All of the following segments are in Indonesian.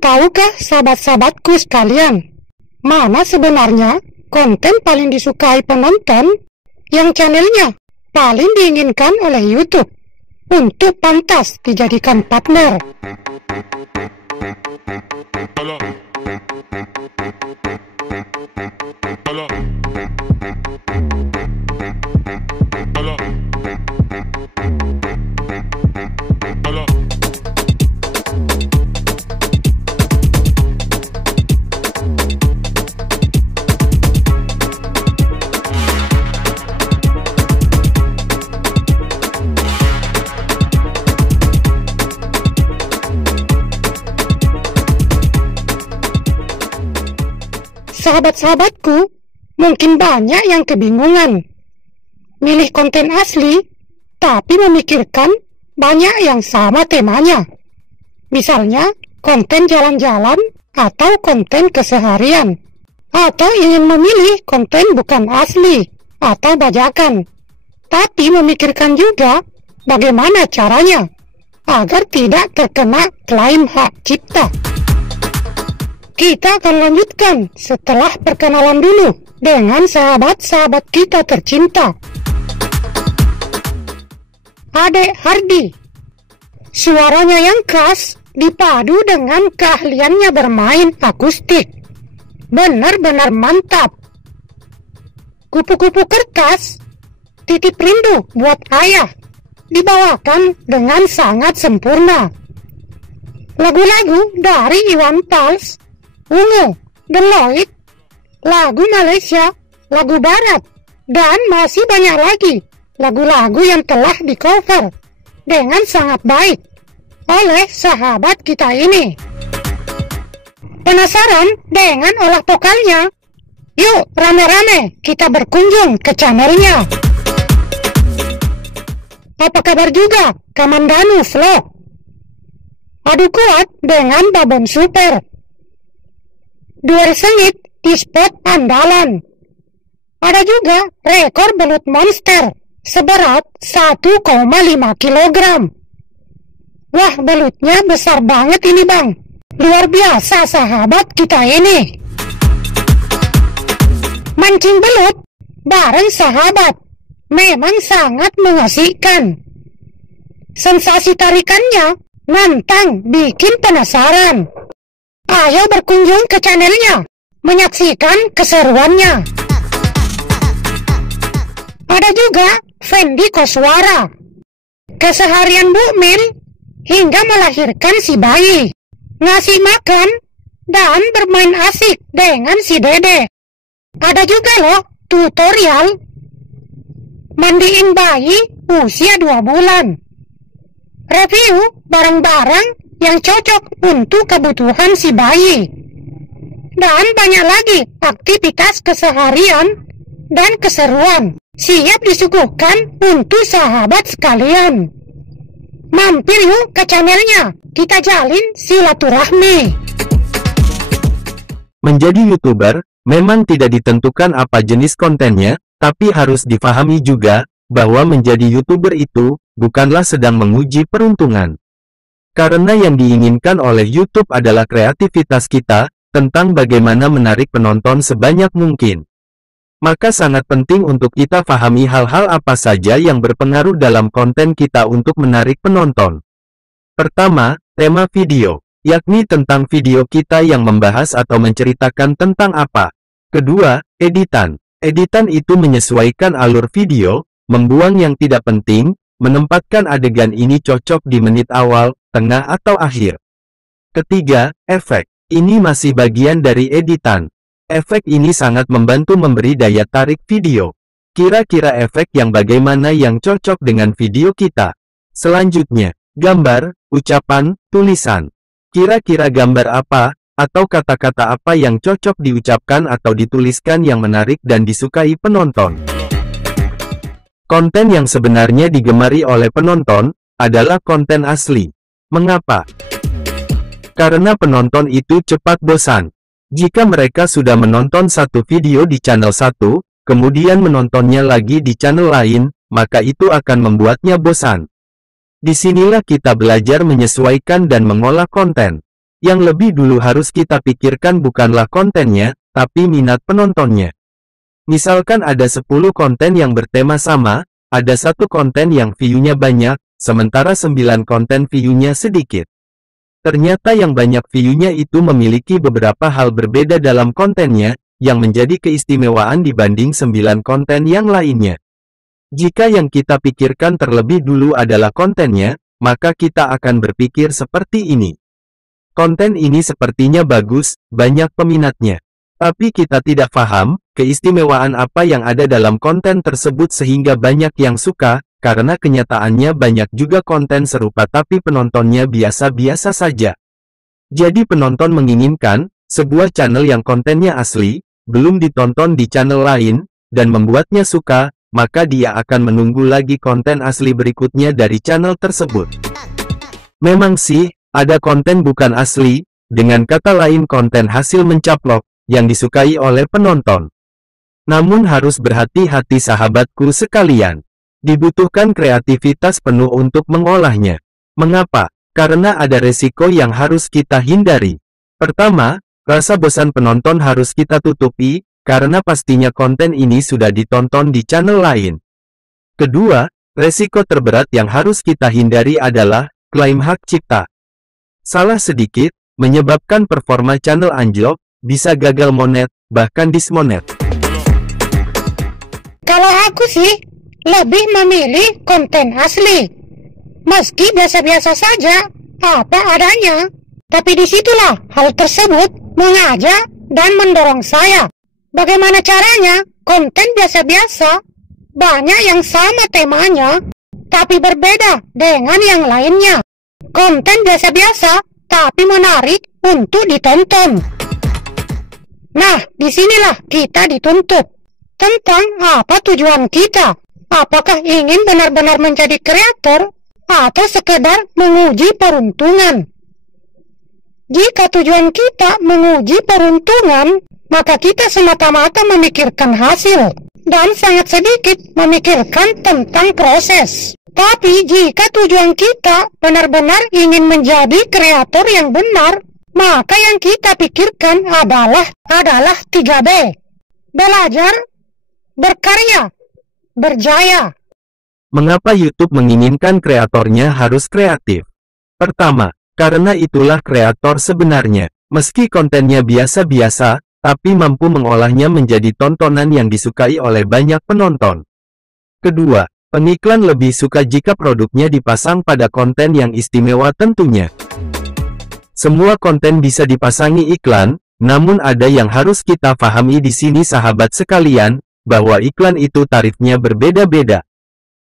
Tahukah sahabat-sahabatku sekalian, mana sebenarnya konten paling disukai penonton yang channelnya paling diinginkan oleh YouTube untuk pantas dijadikan partner? Sahabat-sahabatku, mungkin banyak yang kebingungan milih konten asli, tapi memikirkan banyak yang sama temanya. Misalnya, konten jalan-jalan atau konten keseharian, atau ingin memilih konten bukan asli atau bajakan, tapi memikirkan juga bagaimana caranya agar tidak terkena klaim hak cipta. Kita akan lanjutkan setelah perkenalan dulu dengan sahabat-sahabat kita tercinta. Ade Hardi. Suaranya yang khas dipadu dengan keahliannya bermain akustik. Benar-benar mantap. Kupu-kupu kertas, titip rindu buat ayah, dibawakan dengan sangat sempurna. Lagu-lagu dari Iwan Fals, Ungu, Deloitte, lagu Malaysia, lagu Barat, dan masih banyak lagi lagu-lagu yang telah di-cover dengan sangat baik oleh sahabat kita ini. Penasaran dengan olah vokalnya? Yuk rame-rame kita berkunjung ke channelnya. Apa kabar juga Kamandanu Vlog? Adu kuat dengan Babon Super. Duel sengit e-sport andalan. Ada juga rekor belut monster seberat 1,5 kg. Wah, belutnya besar banget ini bang. Luar biasa sahabat kita ini. Mancing belut bareng sahabat memang sangat mengasihkan. Sensasi tarikannya nantang, bikin penasaran. Ayo berkunjung ke channelnya, menyaksikan keseruannya. Ada juga Fendi Koswara. Keseharian Bu Mil hingga melahirkan si bayi, ngasih makan, dan bermain asik dengan si Dede. Ada juga loh tutorial mandiin bayi usia 2 bulan. Review barang-barang yang cocok untuk kebutuhan si bayi. Dan banyak lagi aktivitas keseharian dan keseruan siap disuguhkan untuk sahabat sekalian. Mampir yuk ke channelnya, kita jalin silaturahmi. Menjadi YouTuber memang tidak ditentukan apa jenis kontennya, tapi harus difahami juga bahwa menjadi YouTuber itu bukanlah sedang menguji peruntungan. Karena yang diinginkan oleh YouTube adalah kreativitas kita tentang bagaimana menarik penonton sebanyak mungkin. Maka sangat penting untuk kita pahami hal-hal apa saja yang berpengaruh dalam konten kita untuk menarik penonton. Pertama, tema video, yakni tentang video kita yang membahas atau menceritakan tentang apa. Kedua, editan. Editan itu menyesuaikan alur video, membuang yang tidak penting, menempatkan adegan ini cocok di menit awal, tengah atau akhir. Ketiga, efek. Ini masih bagian dari editan. Efek ini sangat membantu memberi daya tarik video. Kira-kira efek yang bagaimana yang cocok dengan video kita. Selanjutnya, gambar, ucapan, tulisan. Kira-kira gambar apa, atau kata-kata apa yang cocok diucapkan atau dituliskan yang menarik dan disukai penonton. Konten yang sebenarnya digemari oleh penonton adalah konten asli. Mengapa? Karena penonton itu cepat bosan. Jika mereka sudah menonton satu video di channel satu, kemudian menontonnya lagi di channel lain, maka itu akan membuatnya bosan. Disinilah kita belajar menyesuaikan dan mengolah konten. Yang lebih dulu harus kita pikirkan bukanlah kontennya, tapi minat penontonnya. Misalkan ada 10 konten yang bertema sama, ada satu konten yang view-nya banyak, sementara 9 konten view-nya sedikit. Ternyata yang banyak view-nya itu memiliki beberapa hal berbeda dalam kontennya, yang menjadi keistimewaan dibanding 9 konten yang lainnya. Jika yang kita pikirkan terlebih dulu adalah kontennya, maka kita akan berpikir seperti ini. Konten ini sepertinya bagus, banyak peminatnya. Tapi kita tidak paham, keistimewaan apa yang ada dalam konten tersebut sehingga banyak yang suka, karena kenyataannya banyak juga konten serupa tapi penontonnya biasa-biasa saja. Jadi penonton menginginkan, sebuah channel yang kontennya asli, belum ditonton di channel lain, dan membuatnya suka, maka dia akan menunggu lagi konten asli berikutnya dari channel tersebut. Memang sih, ada konten bukan asli, dengan kata lain konten hasil mencaplok, yang disukai oleh penonton. Namun harus berhati-hati sahabatku sekalian. Dibutuhkan kreativitas penuh untuk mengolahnya. Mengapa? Karena ada resiko yang harus kita hindari. Pertama, rasa bosan penonton harus kita tutupi, karena pastinya konten ini sudah ditonton di channel lain. Kedua, resiko terberat yang harus kita hindari adalah klaim hak cipta. Salah sedikit, menyebabkan performa channel anjlok, bisa gagal monet, bahkan dismonet. Kalau aku sih, lebih memilih konten asli. Meski biasa-biasa saja, apa adanya. Tapi disitulah hal tersebut mengajak dan mendorong saya. Bagaimana caranya? Konten biasa-biasa, banyak yang sama temanya, tapi berbeda dengan yang lainnya. Konten biasa-biasa, tapi menarik untuk ditonton. Nah, disinilah kita dituntut. Tentang apa tujuan kita? Apakah ingin benar-benar menjadi kreator, atau sekedar menguji peruntungan? Jika tujuan kita menguji peruntungan, maka kita semata-mata memikirkan hasil, dan sangat sedikit memikirkan tentang proses. Tapi jika tujuan kita benar-benar ingin menjadi kreator yang benar, maka yang kita pikirkan adalah 3B. Belajar, berkarya, berjaya. Mengapa YouTube menginginkan kreatornya harus kreatif? Pertama, karena itulah kreator sebenarnya. Meski kontennya biasa-biasa, tapi mampu mengolahnya menjadi tontonan yang disukai oleh banyak penonton. Kedua, pengiklan lebih suka jika produknya dipasang pada konten yang istimewa tentunya. Semua konten bisa dipasangi iklan, namun ada yang harus kita pahami di sini sahabat sekalian, bahwa iklan itu tarifnya berbeda-beda.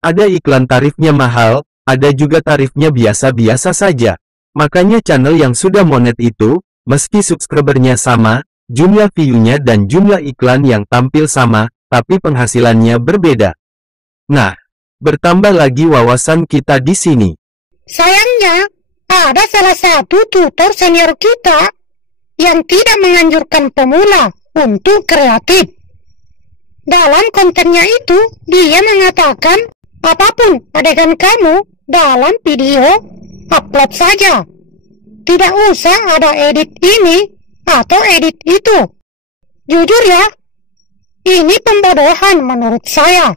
Ada iklan tarifnya mahal, ada juga tarifnya biasa-biasa saja. Makanya channel yang sudah monet itu, meski subscribernya sama, jumlah view-nya dan jumlah iklan yang tampil sama, tapi penghasilannya berbeda. Nah, bertambah lagi wawasan kita di sini. Sayangnya, ada salah satu tutor senior kita yang tidak menganjurkan pemula untuk kreatif. Dalam kontennya itu, dia mengatakan, apapun adegan kamu dalam video, upload saja. Tidak usah ada edit ini atau edit itu. Jujur ya, ini pembodohan menurut saya.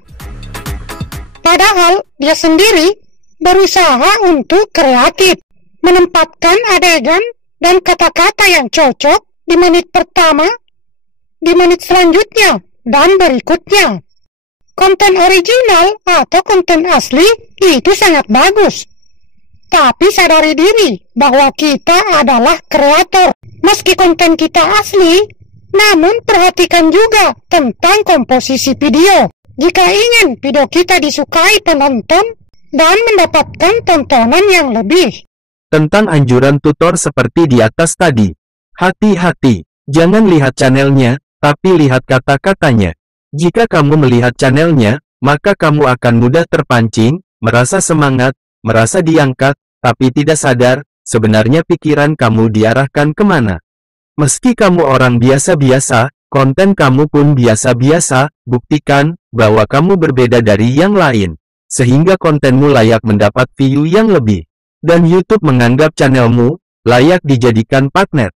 Padahal dia sendiri berusaha untuk kreatif, menempatkan adegan dan kata-kata yang cocok di menit pertama, di menit selanjutnya, dan berikutnya. Konten original atau konten asli itu sangat bagus. Tapi sadari diri bahwa kita adalah kreator. Meski konten kita asli, namun perhatikan juga tentang komposisi video. Jika ingin video kita disukai penonton dan mendapatkan tontonan yang lebih. Tentang anjuran tutor seperti di atas tadi. Hati-hati, jangan lihat channelnya, tapi lihat kata-katanya. Jika kamu melihat channelnya, maka kamu akan mudah terpancing, merasa semangat, merasa diangkat, tapi tidak sadar, sebenarnya pikiran kamu diarahkan kemana. Meski kamu orang biasa-biasa, konten kamu pun biasa-biasa, buktikan bahwa kamu berbeda dari yang lain. sehingga kontenmu layak mendapat view yang lebih. Dan YouTube menganggap channelmu layak dijadikan partner.